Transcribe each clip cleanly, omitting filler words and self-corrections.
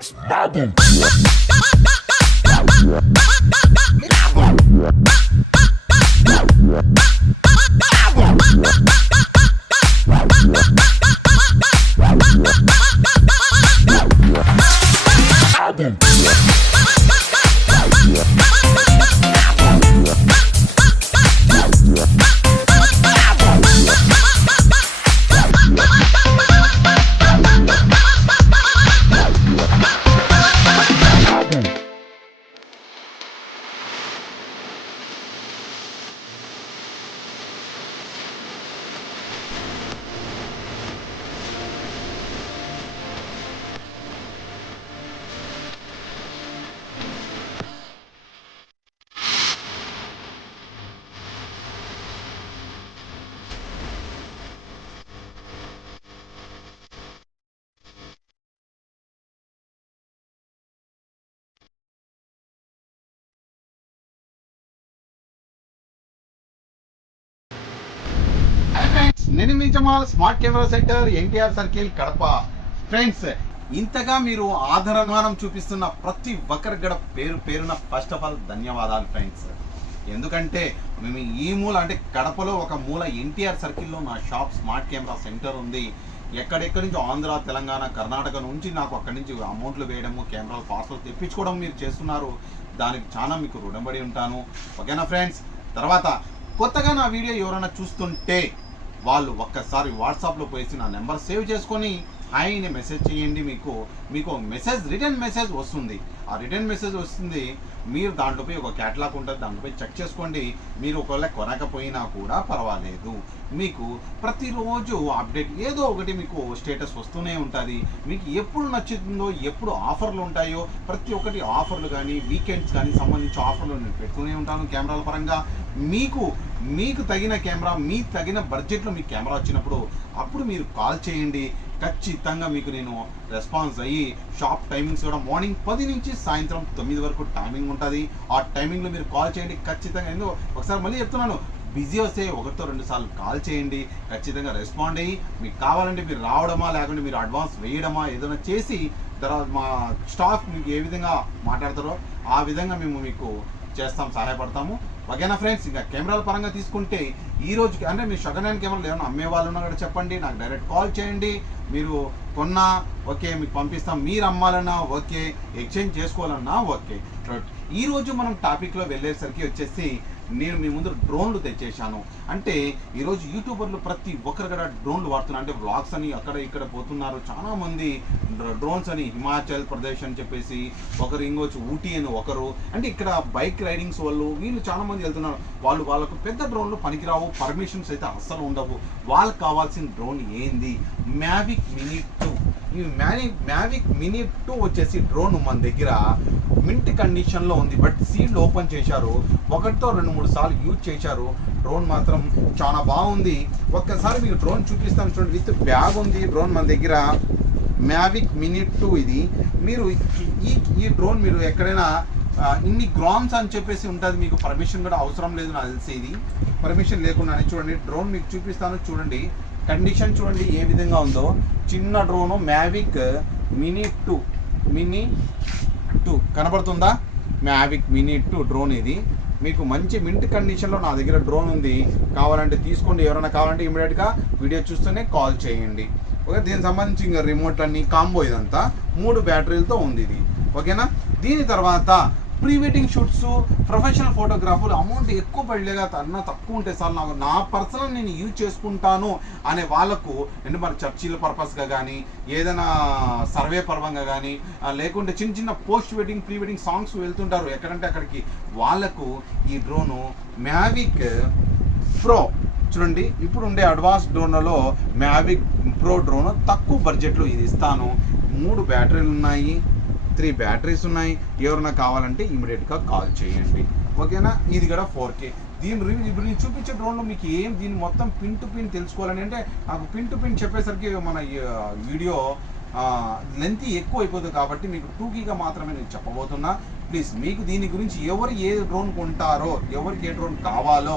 It's Madden. నేను మీ Jamal smart camera centre NTR circle Kadapa. Friends, ఇంతగా మీరు ఆదరణమానం చూపిస్తున్న ప్రతి ఒక్కరి గడ పేరున ఫస్ట్ ఆఫ్ ఆల్ ధన్యవాదాలు ఫ్రెండ్స్. ఎందుకంటే మేము ఈ మూల అంటే కడపలో ఒక మూల ఎన్టీఆర్ సర్కిల్లో నా షాప్ స్మార్ట్ కెమెరా సెంటర్ ఉంది. ఎక్కడెక్కడి నుంచి ఆంధ్ర, తెలంగాణ, కర్ణాటక నుంచి నాకు అక్కడి నుంచి అమౌంట్లు వేయడము, కెమెరాలు పార్సల్ తెప్పించుకోవడం మీరు చేస్తున్నారు. దానికి చాలా మీకు రుణపడి ఉంటాను. ఓకేనా ఫ్రెండ్స్? తర్వాత కొత్తగా నా వీడియో ఎవరైనా చూస్తుంటే వాళ్ళు ఒక్కసారి వాట్సాప్లో పోయేసి నా నెంబర్ సేవ్ చేసుకొని హాయ్ అని మెసేజ్ చేయండి. మీకు మెసేజ్ రిటర్న్ మెసేజ్ వస్తుంది. ఆ రిటర్న్ మెసేజ్ వస్తుంది. మీరు దాంట్లోపై ఒక క్యాటలాగ్ ఉంటుంది, దాంట్లోపై చెక్ చేసుకోండి. మీరు ఒకవేళ కొనకపోయినా కూడా పర్వాలేదు. మీకు ప్రతిరోజు అప్డేట్ ఏదో ఒకటి మీకు స్టేటస్ వస్తూనే ఉంటుంది. మీకు ఎప్పుడు నచ్చుతుందో, ఎప్పుడు ఆఫర్లు ఉంటాయో ప్రతి ఒక్కటి ఆఫర్లు కానీ వీకెండ్స్ కానీ సంబంధించి ఆఫర్లు నేను పెడుతూనే ఉంటాను. కెమెరాల పరంగా మీకు తగిన కెమెరా, మీకు తగిన బడ్జెట్లో మీకు కెమెరా వచ్చినప్పుడు అప్పుడు మీరు కాల్ చేయండి. ఖచ్చితంగా మీకు నేను రెస్పాన్స్ అయ్యి షాప్ టైమింగ్స్ కూడా మార్నింగ్ 10 నుంచి సాయంత్రం 9 వరకు టైమింగ్ ఉంటుంది. ఆ టైమింగ్లో మీరు కాల్ చేయండి ఖచ్చితంగా. ఎందుకు ఒకసారి మళ్ళీ చెప్తున్నాను, బిజీ వస్తే 1-2 సార్లు కాల్ చేయండి. ఖచ్చితంగా రెస్పాండ్ అయ్యి మీకు కావాలంటే మీరు రావడమా, లేకుంటే మీరు అడ్వాన్స్ వేయడమా ఏదైనా చేసి తర్వాత మా స్టాఫ్ మీకు ఏ విధంగా మాట్లాడతారో ఆ విధంగా మేము మీకు చేస్తాం, సహాయపడతాము. ఓకేనా ఫ్రెండ్స్? ఇంకా కెమెరాల పరంగా తీసుకుంటే ఈ రోజుకి అంటే మీరు సెకండ్ హ్యాండ్ కెమెరాలు ఏమైనా అమ్మే వాళ్ళు ఉన్నా కూడా చెప్పండి, నాకు డైరెక్ట్ కాల్ చేయండి. మీరు కొన్నా ఓకే, మీకు పంపిస్తాం. మీరు అమ్మాలన్నా ఓకే, ఎక్స్చేంజ్ చేసుకోవాలన్నా ఓకే. ఈరోజు మనం టాపిక్లో వెళ్ళేసరికి వచ్చేసి నేను మీ ముందు డ్రోన్లు తెచ్చేసాను. అంటే ఈరోజు యూట్యూబర్లు ప్రతి ఒక్కరు కూడా డ్రోన్లు వాడుతున్నారు. అంటే వ్లాగ్స్ అని అక్కడ ఇక్కడ పోతున్నారు చాలామంది. డ్రోన్స్ అని హిమాచల్ ప్రదేశ్ అని చెప్పేసి ఒకరు, ఇంకొచ్చి ఊటీ అని ఒకరు. అంటే ఇక్కడ బైక్ రైడింగ్స్ వాళ్ళు వీళ్ళు చాలామంది వెళ్తున్నారు. వాళ్ళకు పెద్ద డ్రోన్లు పనికిరావు, పర్మిషన్స్ అయితే అస్సలు ఉండవు. వాళ్ళకి కావాల్సిన డ్రోన్ ఏంది? Mavic mini 2. ఈ మ్యావిక్ మినీ 2 వచ్చేసి డ్రోన్ మన దగ్గర మింట్ కండిషన్లో ఉంది. బట్ సీల్ ఓపెన్ చేశారు, 1-2-3 సార్లు యూజ్ చేశారు. డ్రోన్ మాత్రం చాలా బాగుంది. ఒక్కసారి మీకు డ్రోన్ చూపిస్తాను చూడండి. విత్ బ్యాగ్ ఉంది డ్రోన్ మన దగ్గర. మ్యావిక్ మినీ 2 ఇది. మీరు ఈ డ్రోన్ మీరు ఎక్కడైనా ఇన్ని గ్రామ్స్ అని చెప్పేసి ఉంటుంది. మీకు పర్మిషన్ కూడా అవసరం లేదు నాకు తెలిసి. ఇది పర్మిషన్ లేకుండానే చూడండి డ్రోన్ మీకు చూపిస్తాను చూడండి. కండిషన్ చూడండి ఏ విధంగా ఉందో. చిన్న డ్రోను మ్యావిక్ మినీ 2 కనబడుతుందా? మ్యావిక్ మినీ 2 డ్రోన్ ఇది. మీకు మంచి మింట్ కండిషన్లో నా దగ్గర డ్రోన్ ఉంది. కావాలంటే తీసుకోండి. ఎవరైనా కావాలంటే ఇమీడియట్గా వీడియో చూస్తూనే కాల్ చేయండి. ఓకే, దీనికి సంబంధించి ఇంకా రిమోట్ అన్ని కాంబో ఇదంతా 3 బ్యాటరీలతో ఉంది ఇది. ఓకేనా? దీని తర్వాత ప్రీ వెడ్డింగ్ షూట్స్, ప్రొఫెషనల్ ఫోటోగ్రాఫర్లు అమౌంట్ ఎక్కువ పడలేగా అన్నా తక్కువ ఉంటే సార్ నాకు నా పర్సనల్ నేను యూజ్ చేసుకుంటాను అనే వాళ్ళకు, అంటే మరి చర్చీల పర్పస్గా కానీ ఏదైనా సర్వే పర్వంగా కానీ లేకుంటే చిన్న post wedding, pre wedding songs వెళ్తుంటారు ఎక్కడంటే అక్కడికి, వాళ్ళకు ఈ డ్రోను మ్యావిక్ ప్రో చూడండి. ఇప్పుడు ఉండే అడ్వాన్స్ డ్రోన్లలో మ్యావిక్ ప్రో డ్రోన్ తక్కువ బడ్జెట్లో ఇది ఇస్తాను. 3 బ్యాటరీలు ఉన్నాయి, 3 బ్యాటరీస్ ఉన్నాయి. ఎవరైనా కావాలంటే ఇమీడియట్గా కాల్ చేయండి. ఓకేనా? ఇది కూడా 4K. ఇప్పుడు నేను చూపించే డ్రోన్లో మీకు దీన్ని మొత్తం పిన్ టు పిన్ తెలుసుకోవాలని అంటే నాకు పిన్ టు పిన్ చెప్పేసరికి మన వీడియో లెంత్ ఎక్కువ అయిపోతుంది కాబట్టి మీకు టూకీగా మాత్రమే నేను చెప్పబోతున్నా. ప్లీజ్ మీకు దీని గురించి ఎవరు ఏ డ్రోన్ కొంటారో, ఎవరికి ఏ డ్రోన్ కావాలో,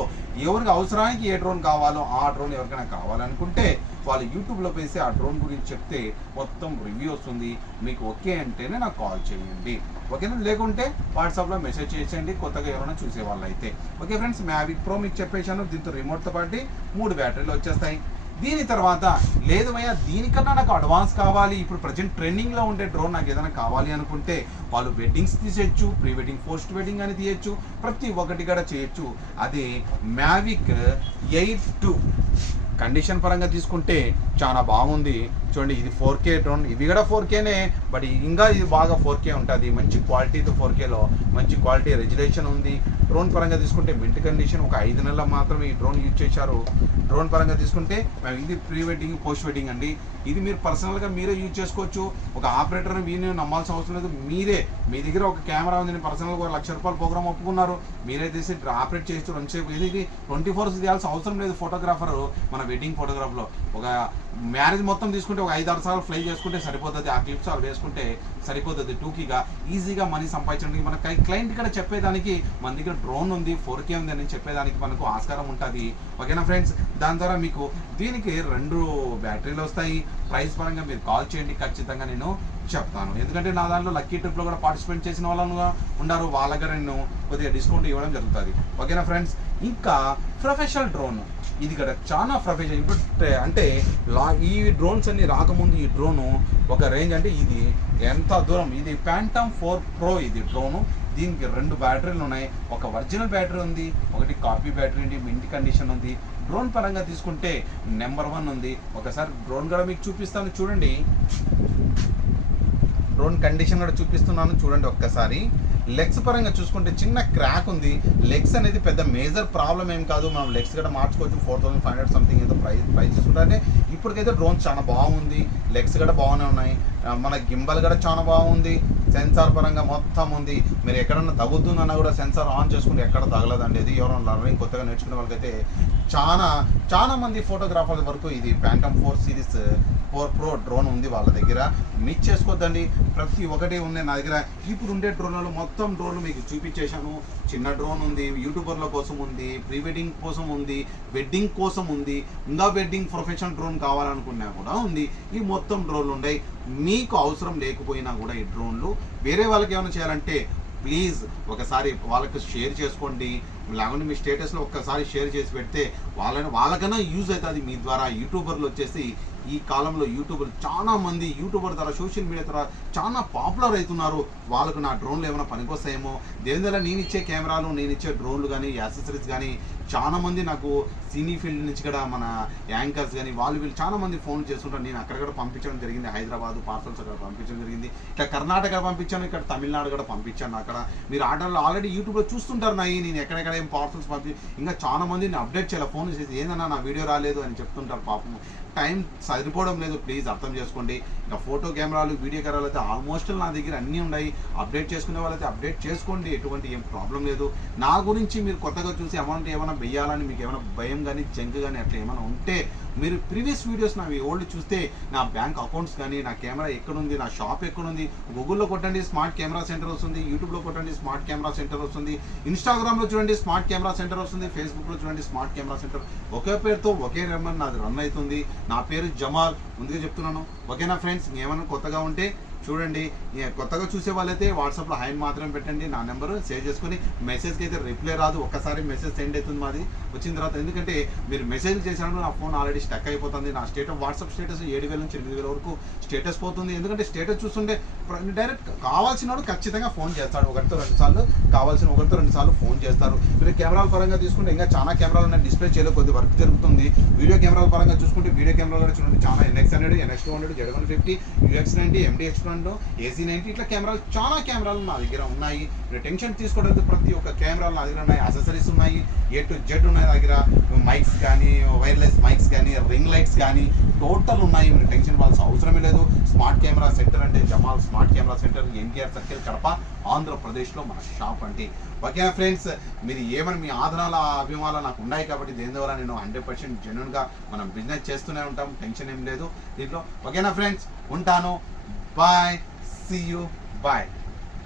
ఎవరికి అవసరానికి ఏ డ్రోన్ కావాలో ఆ డ్రోన్ ఎవరికైనా కావాలనుకుంటే వాళ్ళు యూట్యూబ్లో వేసి ఆ డ్రోన్ గురించి చెప్తే మొత్తం రివ్యూ వస్తుంది. మీకు ఓకే అంటేనే నాకు కాల్ చేయండి, ఓకేనా? లేకుంటే వాట్సాప్లో మెసేజ్ చేసేయండి కొత్తగా ఎవరైనా చూసే వాళ్ళు అయితే. ఓకే ఫ్రెండ్స్, మ్యావిక్ ప్రో మీకు చెప్పేశాను. దీంతో రిమోట్తో పాటు 3 బ్యాటరీలు వచ్చేస్తాయి. దీని తర్వాత లేదు భయ్యా దీనికన్నా నాకు అడ్వాన్స్ కావాలి, ఇప్పుడు ప్రజెంట్ ట్రెండింగ్లో ఉండే డ్రోన్ నాకు ఏదైనా కావాలి అనుకుంటే వాళ్ళు వెడ్డింగ్స్ తీసేయచ్చు, ప్రీ వెడ్డింగ్, పోస్ట్ వెడ్డింగ్ అని తీయచ్చు, ప్రతి ఒక్కటి కూడా చేయొచ్చు. అదే మ్యావిక్ ఎయిర్ 2 కండిషన్ పరంగా తీసుకుంటే చాలా బాగుంది. చూడండి, ఇది 4K డ్రోన్, ఇవి కూడా 4Kనే, బట్ ఇంకా ఇది బాగా 4K ఉంటుంది. మంచి క్వాలిటీతో 4Kలో మంచి క్వాలిటీ రెజల్యూషన్ ఉంది. డ్రోన్ పరంగా తీసుకుంటే మింట్ కండిషన్, ఒక 5 నెలల మాత్రమే ఈ డ్రోన్ యూజ్ చేశారు. డ్రోన్ పరంగా తీసుకుంటే ఇది ప్రీ వెడ్డింగ్, పోస్ట్ వెడ్డింగ్ అండి. ఇది మీరు పర్సనల్గా మీరే యూజ్ చేసుకోవచ్చు. ఒక ఆపరేటర్ని వీరిని నమ్మాల్సిన అవసరం లేదు. మీరే మీ దగ్గర ఒక కెమెరా ఉంది, పర్సనల్గా ₹1,00,000 ప్రోగ్రామ్ ఒప్పుకున్నారు, మీరే తీసి ఆపరేట్ చేయొచ్చు. రెండుసేపు ఇది 24 hours తీయాల్సిన అవసరం లేదు. ఫోటోగ్రాఫర్ మన వెడ్డింగ్ ఫోటోగ్రాఫ్లో ఒక మ్యారేజ్ మొత్తం తీసుకుంటే ఒక 5-6 సార్లు ఫ్లై చేసుకుంటే సరిపోతుంది. ఆ క్లిప్స్ అవి వేసుకుంటే సరిపోతుంది. టూకీగా ఈజీగా మనీ సంపాదించడానికి మన క్లయింట్ కూడా చెప్పేదానికి మన దగ్గర డ్రోన్ ఉంది, 4K ఉంది అని చెప్పేదానికి మనకు ఆస్కారం ఉంటుంది. ఓకేనా ఫ్రెండ్స్? దాని ద్వారా మీకు దీనికి 2 బ్యాటరీలు వస్తాయి. ప్రైస్ పరంగా మీరు కాల్ చేయండి, ఖచ్చితంగా నేను చెప్తాను. ఎందుకంటే నా దాంట్లో లక్కీ ట్రిప్లో కూడా పార్టిసిపేట్ చేసిన వాళ్ళు ఉన్నారు, వాళ్ళ దగ్గర నేను కొద్దిగా డిస్కౌంట్ ఇవ్వడం జరుగుతుంది. ఓకేనా ఫ్రెండ్స్? ఇంకా ప్రొఫెషనల్ డ్రోన్, ఇది కూడా చాలా ప్రొఫెషనల్. ఇప్పుడు అంటే ఈ డ్రోన్స్ అన్ని రాకముందు ఈ డ్రోను ఒక రేంజ్, అంటే ఇది ఎంత దూరం, ఇది Phantom 4 Pro ఇది డ్రోను. దీనికి 2 బ్యాటరీలు ఉన్నాయి. ఒక ఒరిజినల్ బ్యాటరీ ఉంది, ఒకటి కాపీ బ్యాటరీ ఉంది, మింట్ కండిషన్ ఉంది. డ్రోన్ పరంగా తీసుకుంటే నెంబర్ 1 ఉంది. ఒకసారి డ్రోన్ కూడా మీకు చూపిస్తాను చూడండి. డ్రోన్ కండిషన్ కూడా చూపిస్తున్నాను చూడండి ఒక్కసారి. లెగ్స్ పరంగా చూసుకుంటే చిన్న క్రాక్ ఉంది. లెగ్స్ అనేది పెద్ద మేజర్ ప్రాబ్లం ఏం కాదు, మనం లెగ్స్ కూడా మార్చుకోవచ్చు. 4,500 సంథింగ్ ఏదో ప్రైస్ చూసుకుంటే ఇప్పటికైతే డ్రోన్ చాలా బాగుంది. లెగ్స్ కూడా బాగానే ఉన్నాయి. మన గింబల్ కూడా చాలా బాగుంది. సెన్సార్ పరంగా మొత్తం ఉంది. మీరు ఎక్కడన్నా తగ్గుతుందన్నా కూడా సెన్సార్ ఆన్ చేసుకుంటే ఎక్కడ తగలదండి. ఇది ఎవరైనా లర్నింగ్ కొత్తగా నేర్చుకునే వాళ్ళకైతే చాలా మంది ఫోటోగ్రాఫర్ల వరకు ఇది Phantom 4 Series 4 Pro డ్రోన్ ఉంది వాళ్ళ దగ్గర. మిస్ చేసుకోవద్దండి, ప్రతి ఒక్కటి ఉంది నా దగ్గర. ఇప్పుడు ఉండే డ్రోన్లు మొత్తం డ్రోన్లు మీకు చూపించేశాను. చిన్న డ్రోన్ ఉంది, యూట్యూబర్ల కోసం ఉంది, ప్రీ వెడ్డింగ్ కోసం ఉంది, వెడ్డింగ్ కోసం ఉంది, ఇంకా వెడ్డింగ్ ప్రొఫెషనల్ డ్రోన్ కావాలనుకున్నా కూడా ఉంది. ఈ మొత్తం డ్రోన్లు ఉన్నాయి. మీకు అవసరం లేకపోయినా కూడా ఈ డ్రోన్లు వేరే వాళ్ళకి ఏమైనా చేయాలంటే ప్లీజ్ ఒకసారి వాళ్ళకి షేర్ చేసుకోండి. లేకుంటే మీ స్టేటస్లో ఒక్కసారి షేర్ చేసి పెడితే వాళ్ళకన్నా యూజ్ అవుతుంది. మీ ద్వారా యూట్యూబర్లు వచ్చేసి ఈ కాలంలో చాలా మంది యూట్యూబర్ ద్వారా సోషల్ మీడియా ద్వారా చాలా పాపులర్ అవుతున్నారు. వాళ్ళకు నా డ్రోన్లు ఏమైనా పనికొస్తాయేమో. దేనివల్ల నేను ఇచ్చే కెమెరాలు, నేను ఇచ్చే డ్రోన్లు కానీ, యాక్సెసరీస్ కానీ చాలా మంది నాకు సినీ ఫీల్డ్ నుంచి కూడా మన యాంకర్స్ కానీ వీళ్ళు చాలా మంది ఫోన్ చేస్తుంటారు. నేను అక్కడ కూడా పంపించడం జరిగింది. హైదరాబాద్ పార్సల్స్ అక్కడ పంపించడం జరిగింది. ఇక్కడ కర్ణాటక పంపించాను, ఇక్కడ తమిళనాడు కూడా పంపించాను. అక్కడ మీరు ఆర్డర్లు ఆల్రెడీ యూట్యూబ్లో చూస్తుంటారు. నేను ఎక్కడెక్కడ ఏం పార్సల్స్ ఇంకా చాలా మంది నేను అప్డేట్ చేయాలి. ఫోన్ చేసి ఏందన్నా నా వీడియో రాలేదు అని చెప్తుంటారు. పాపం టైం సరిపోవడం లేదు. ప్లీజ్ అర్థం చేసుకోండి. ఇంకా ఫోటో కెమెరాలు, వీడియో కెమెరాలు అయితే ఆల్మోస్ట్ నా దగ్గర అన్నీ ఉన్నాయి. అప్డేట్ చేసుకునే వాళ్ళైతే అప్డేట్ చేసుకోండి, ఎటువంటి ఏం ప్రాబ్లం లేదు. నా గురించి మీరు కొత్తగా చూసి అమౌంట్ ఏమైనా వెయ్యాలని మీకు ఏమైనా భయం కానీ, జంక్ కానీ అట్లా ఏమైనా ఉంటే మీరు ప్రీవియస్ వీడియోస్ నా ఓల్డ్ చూస్తే నా బ్యాంక్ అకౌంట్స్ కానీ, నా కెమెరా ఎక్కడుంది, నా షాప్ ఎక్కడుంది, గూగుల్లో కొట్టండి స్మార్ట్ కెమెరా సెంటర్ వస్తుంది, యూట్యూబ్లో కొట్టండి స్మార్ట్ కెమెరా సెంటర్ వస్తుంది, ఇన్స్టాగ్రామ్లో చూడండి స్మార్ట్ కెమెరా సెంటర్ వస్తుంది, ఫేస్బుక్లో చూడండి స్మార్ట్ కెమెరా సెంటర్. ఒకే పేరుతో ఒకే నెంబర్ నాది రన్ అవుతుంది. నా పేరు జమాల్, ముందుగా చెప్తున్నాను. ఓకేనా ఫ్రెండ్స్? ఏమైనా కొత్తగా ఉంటే చూడండి. కొత్తగా చూసే వాళ్ళైతే వాట్సాప్లో హాయ్ మాత్రమే పెట్టండి. నా నెంబరు సేవ్ చేసుకుని మెసేజ్కి అయితే రిప్లై రాదు. ఒక్కసారి మెసేజ్ సెండ్ అవుతుంది మాది వచ్చిన తర్వాత. ఎందుకంటే మీరు మెసేజ్ చేసినప్పుడు నా ఫోన్ ఆల్రెడీ స్టక్ అయిపోతుంది. నా వాట్సాప్ స్టేటస్ 7,000 నుంచి 8,000 వరకు స్టేటస్ పోతుంది. ఎందుకంటే స్టేటస్ చూస్తుంటే డైరెక్ట్ కావాల్సిన వాడు ఖచ్చితంగా ఫోన్ చేస్తాడు. 1-2 సార్లు కావాల్సిన 1-2 సార్లు ఫోన్ చేస్తారు. మీరు కెమెరాల పరంగా తీసుకుంటే ఇంకా చాలా కెమెరాలు ఉన్నాయి. డిస్ప్లే చేయలేదు, కొద్ది వర్క్ జరుగుతుంది. వీడియో కెమెరాల పరంగా చూసుకుంటే వీడియో కెమెరాలు కూడా చూడండి చాలా NX100, NX200, Z150, UX90, MDX20, A7 AC90 ఇట్లా కెమెరాలు చాలా కెమెరాలు నా దగ్గర ఉన్నాయి. మీరు టెన్షన్ తీసుకోవడానికి ప్రతి ఒక్క కెమెరాలు నా దగ్గర ఉన్నాయి. అసెసరీస్ ఉన్నాయి, A to Z ఉన్నాయి నా దగ్గర. మైక్స్ కానీ, వైర్లెస్ మైక్స్ కానీ, రింగ్ లైట్స్ కానీ టోటల్ ఉన్నాయి. మీరు టెన్షన్ పడాల్సిన అవసరమే లేదు. స్మార్ట్ కెమెరా సెంటర్ అంటే Jamal smart camera centre, NTR circle, Kadapa, ఆంధ్రప్రదేశ్లో మన షాప్ అండి. ఓకేనా ఫ్రెండ్స్, మీరు ఏమని మీ ఆదరణల అభిమానాలు నాకు ఉన్నాయి కాబట్టి దేని ద్వారా నేను 100% జెన్యున్గా మనం బిజినెస్ చేస్తూనే ఉంటాం. టెన్షన్ ఏం లేదు దీంట్లో. ఓకేనా ఫ్రెండ్స్, ఉంటాను. Bye, see you, bye.